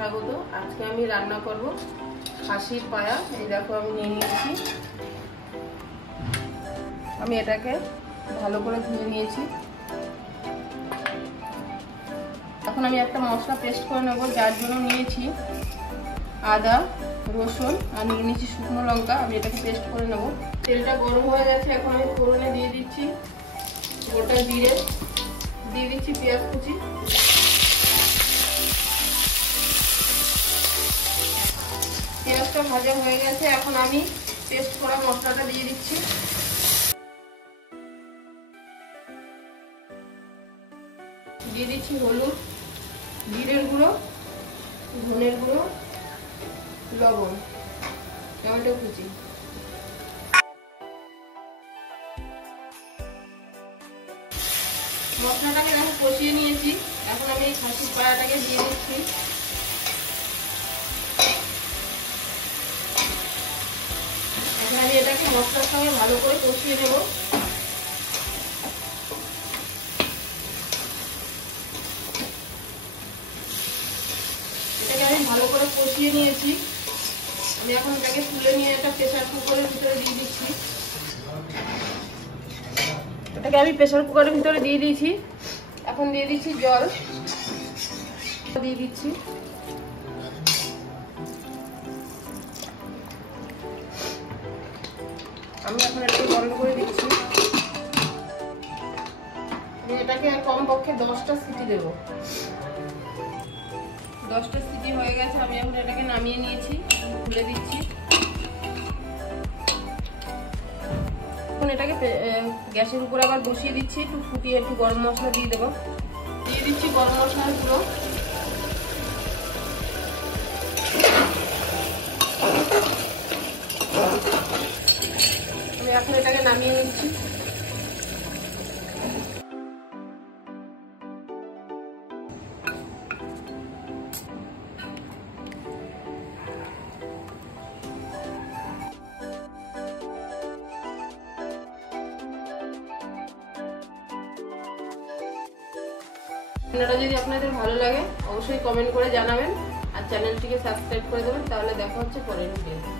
স্বাগত। আজকে আমি রান্না করব খাসির পায়া। এই দেখো আমি নিয়ে নিয়েছি, আমি এটাকে ভালো করে ধুয়ে নিয়েছি। এখন আমি একটা মশলা পেস্ট করে নেব, যার জন্য নিয়েছি আদা, রসুন আর নিয়ে নিয়েছি শুকনো লঙ্কা। আমি এটাকে পেস্ট করে নেব। তেলটা গরম হয়ে গেছে, এখন আমি ফোড়নে দিয়ে দিচ্ছি গোটা জিরে, দিয়ে দিচ্ছি পেঁয়াজ কুচি, পেঁয়াজটা ভাজা হয়ে গেছে। এখন আমি পেস্ট করা মশলাটা দিয়ে দিচ্ছি। দিয়ে দিচ্ছি হলুদ, জিরের গুঁড়ো, ধনের গুঁড়ো, লবণ, টমেটো কুচি। মশলাটাকে দেখো কষিয়ে নিয়েছি। এখন আমি এই খাসির পায়াটাকে দিয়ে দিচ্ছি। এখন আমি এটাকে মশলার সঙ্গে ভালো করে কষিয়ে নেব। এটাকে আমি ভালো করে কষিয়ে নিয়েছি। আমি এখন এটাকে তুলে নিয়ে একটা প্রেসার কুকারের ভিতরে দিয়ে দিচ্ছি। এটাকে আমি প্রেসার কুকারের ভিতরে দিয়ে দিয়েছি। এখন দিয়ে দিচ্ছি জল, দিয়ে দিচ্ছি। আমি এখন এটাকে গরম করে দিচ্ছি। আমি এটাকে কমপক্ষে 10টা সিটি দেব। 10টা সিটি হয়ে গেছে, আমি এখন এটাকে নামিয়ে নিয়েছি, খুলে দিচ্ছি। এখন এটাকে গ্যাসের উপর আবার বসিয়ে দিচ্ছি, একটু ফুটিয়ে একটু গরম মশলা দিয়ে দেবো। দিয়ে দিচ্ছি গরম মশলার গুঁড়ো, আমি এখন এটাকে নামিয়ে নিচ্ছি। রান্নাটা যদি আপনাদের ভালো লাগে অবশ্যই কমেন্ট করে জানাবেন আর চ্যানেলটিকে সাবস্ক্রাইব করে দেবেন। তাহলে দেখা হচ্ছে পরের ভিডিওতে।